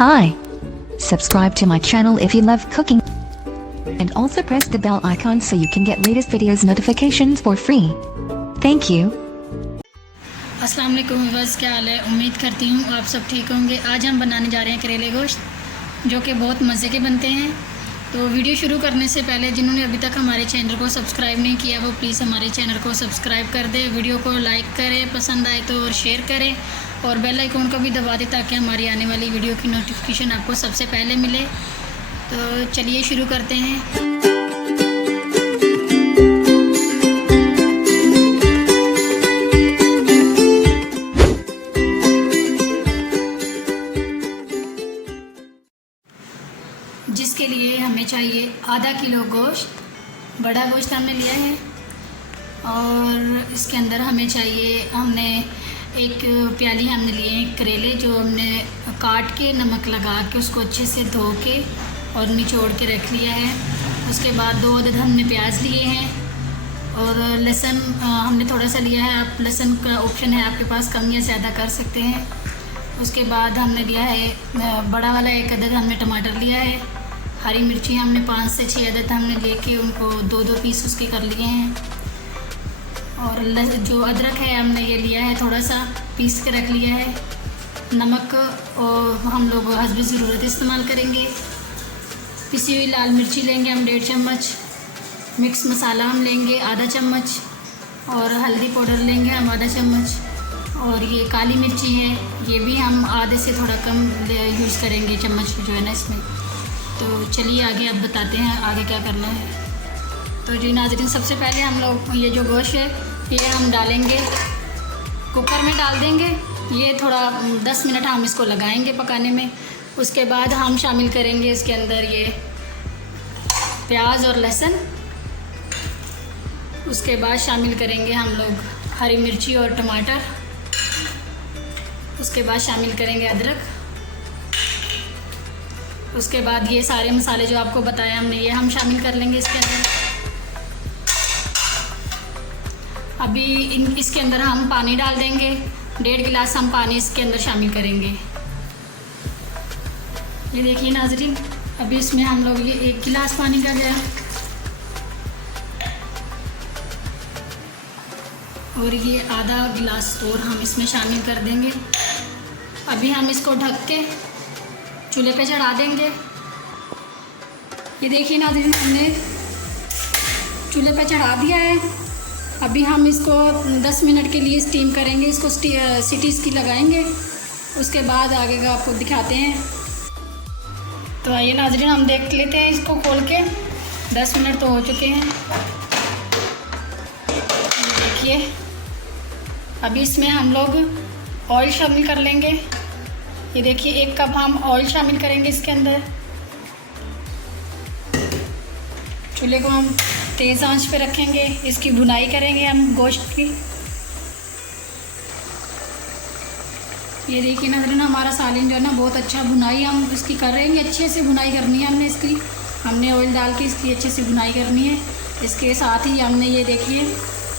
Hi. Subscribe to my channel if you love cooking. And also press the bell icon so you can get latest videos notifications for free. Thank you. अस्सलाम वालेकुम viewers, क्या हाल है। उम्मीद करती हूँ आप सब ठीक होंगे। आज हम बनाने जा रहे हैं करेले गोश्त, जो कि बहुत मज़े के बनते हैं। तो वीडियो शुरू करने से पहले जिन्होंने अभी तक हमारे चैनल को सब्सक्राइब नहीं किया वो प्लीज़ हमारे चैनल को सब्सक्राइब कर दें, वीडियो को लाइक करें, पसंद आए तो और शेयर करें और बेल आइकन को भी दबा दें ताकि हमारी आने वाली वीडियो की नोटिफिकेशन आपको सबसे पहले मिले। तो चलिए शुरू करते हैं। जिसके लिए हमें चाहिए आधा किलो गोश्त, बड़ा गोश्त हमने लिया है। और इसके अंदर हमने एक प्याली हमने लिए हैं करेले, जो हमने काट के नमक लगा के उसको अच्छे से धो के और निचोड़ के रख लिया है। उसके बाद 2 अदद हमने प्याज लिए हैं और लहसुन हमने थोड़ा सा लिया है। आप लहसुन का ऑप्शन है आपके पास, कम या ज़्यादा कर सकते हैं। उसके बाद हमने लिया है बड़ा वाला 1 अदद हमने टमाटर लिया है। हरी मिर्ची हमने 5 से 6 अदद हमने लेके उनको 2-2 पीस उसके कर लिए हैं। और जो अदरक है हमने ये लिया है, थोड़ा सा पीस के रख लिया है। नमक और हम लोग हस्ब ज़रूरत इस्तेमाल करेंगे। पिसी हुई लाल मिर्ची लेंगे हम 1.5 चम्मच। मिक्स मसाला हम लेंगे आधा चम्मच और हल्दी पाउडर लेंगे हम आधा चम्मच। और ये काली मिर्ची है, ये भी हम आधे से थोड़ा कम यूज़ करेंगे चम्मच जो है ना इसमें। तो चलिए आगे अब बताते हैं आगे क्या करना है। तो जी नाज़रीन, सबसे पहले हम लोग ये जो गोश्त है ये हम डालेंगे, कुकर में डाल देंगे। ये थोड़ा 10 मिनट हम इसको लगाएंगे पकाने में। उसके बाद हम शामिल करेंगे इसके अंदर ये प्याज और लहसुन। उसके बाद शामिल करेंगे हम लोग हरी मिर्ची और टमाटर। उसके बाद शामिल करेंगे अदरक। उसके बाद ये सारे मसाले जो आपको बताया हमने ये हम शामिल कर लेंगे इसके अंदर। अभी इसके अंदर हम पानी डाल देंगे, 1.5 गिलास हम पानी इसके अंदर शामिल करेंगे। ये देखिए नाज़रीन, अभी इसमें हम लोग ये 1 गिलास पानी का गया और ये आधा गिलास और हम इसमें शामिल कर देंगे। अभी हम इसको ढक के चूल्हे पे चढ़ा देंगे। ये देखिए नाज़रीन, हमने चूल्हे पे चढ़ा दिया है। अभी हम इसको 10 मिनट के लिए स्टीम करेंगे, इसको सीटीज़ की लगाएंगे। उसके बाद आगे का आपको दिखाते हैं। तो आइए नाज़रीन, हम देख लेते हैं इसको खोल के। 10 मिनट तो हो चुके हैं। देखिए, अभी इसमें हम लोग ऑयल शामिल कर लेंगे। ये देखिए 1 कप हम ऑयल शामिल करेंगे इसके अंदर। चूल्हे को हम तेज़ आंच पे रखेंगे, इसकी भुनाई करेंगे हम गोश्त की। ये देखिए नाज़रीन, हमारा सालन जो है ना बहुत अच्छा भुनाई हम इसकी कर रहे हैं। अच्छे से भुनाई करनी है हमने इसकी। हमने ऑयल डाल के इसकी अच्छे से भुनाई करनी है। इसके साथ ही हमने ये देखिए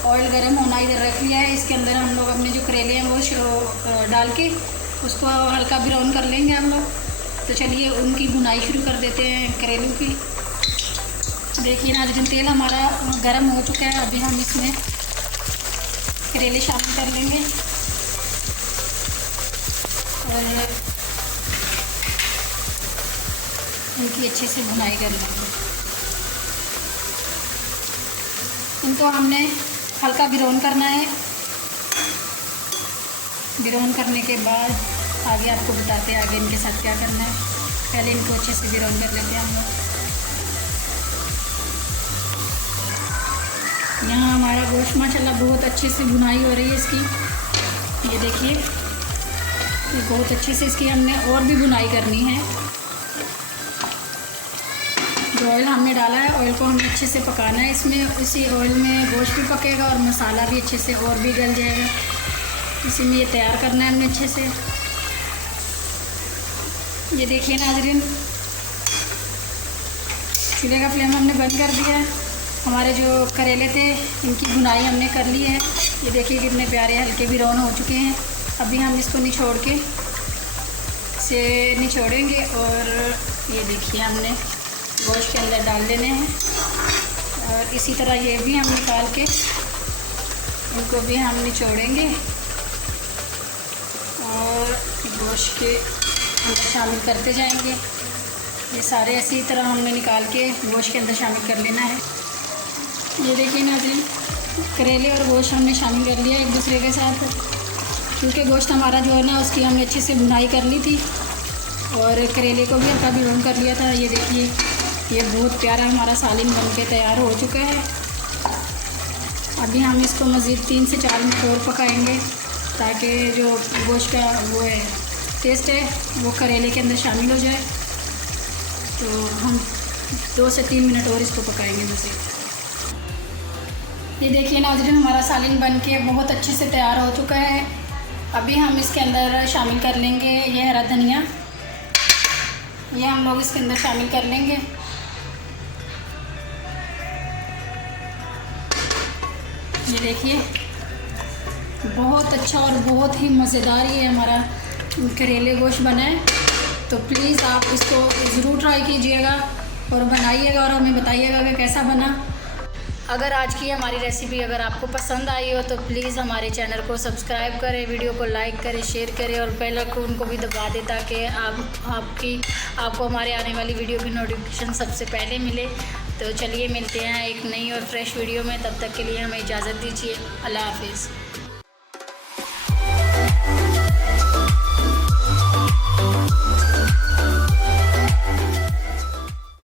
ऑयल गर्म होना इधर रख लिया है। इसके अंदर हम लोग अपने जो करेले हैं वो डाल के उसको हल्का ब्राउन कर लेंगे हम लोग। तो चलिए उनकी भुनाई शुरू कर देते हैं करेलों की। देखिए नाज़रीन, तेल हमारा गर्म हो चुका है। अभी हम इसमें करेले शामिल कर लेंगे और इनकी अच्छे से भुनाई कर लेंगे। इनको हमने हल्का ब्राउन करना है। ब्राउन करने के बाद आगे आपको बताते हैं आगे इनके साथ क्या करना है। पहले इनको अच्छे से ब्राउन कर लेते हैं हम लोग। यहाँ हमारा गोश्त माशाल्लाह बहुत अच्छे से भुनाई हो रही है इसकी। ये देखिए, ये बहुत अच्छे से इसकी हमने और भी भुनाई करनी है। जो ऑयल हमने डाला है ऑयल को हमें अच्छे से पकाना है। इसमें इसी ऑयल में गोश्त भी पकेगा और मसाला भी अच्छे से और भी गल जाएगा। इसी में ये तैयार करना है हमने अच्छे से। ये देखिए नाज़रीन, चूल्हे का फ्लेम हमने बंद कर दिया है। हमारे जो करेले थे इनकी भुनाई हमने कर ली है। ये देखिए कितने प्यारे हल्के ब्राउन हो चुके हैं। अभी हम इसको निचोड़ के से निचोड़ेंगे और ये देखिए हमने गोश्त के अंदर डाल लेने हैं। और इसी तरह ये भी हम निकाल के इनको भी हम निचोड़ेंगे और गोश्त के अंदर शामिल करते जाएंगे। ये सारे इसी तरह हमने निकाल के गोश्त के अंदर शामिल कर लेना है। ये देखिए नाज़रीन, करेले और गोश्त हमने शामिल कर लिया एक दूसरे के साथ, क्योंकि गोश्त हमारा जो है ना उसकी हमने अच्छे से भुनाई कर ली थी और करेले को भी हल्का भी भून कर लिया था। ये देखिए ये बहुत प्यारा हमारा सालन बन के तैयार हो चुका है। अभी हम इसको मज़ीद 3 से 4 मिनट और पकाएंगे ताकि जो गोश्त का वो है टेस्ट है वो करेले के अंदर शामिल हो जाए। तो हम 2 से 3 मिनट और इसको पकाएंगे मज़ीद। ये देखिए नाज़रीन, हमारा सालन बन के बहुत अच्छे से तैयार हो चुका है। अभी हम इसके अंदर शामिल कर लेंगे ये हरा धनिया, ये हम लोग इसके अंदर शामिल कर लेंगे। ये देखिए बहुत अच्छा और बहुत ही मज़ेदार ये हमारा करेले गोश्त बना है। तो प्लीज़ आप इसको ज़रूर ट्राई कीजिएगा और बनाइएगा और हमें बताइएगा कि कैसा बना। अगर आज की हमारी रेसिपी अगर आपको पसंद आई हो तो प्लीज़ हमारे चैनल को सब्सक्राइब करें, वीडियो को लाइक करें, शेयर करें और बेल आइकन को भी दबा दें ताकि आपको हमारे आने वाली वीडियो की नोटिफिकेशन सबसे पहले मिले। तो चलिए मिलते हैं एक नई और फ्रेश वीडियो में, तब तक के लिए हमें इजाज़त दीजिए। अल्लाह हाफिज़।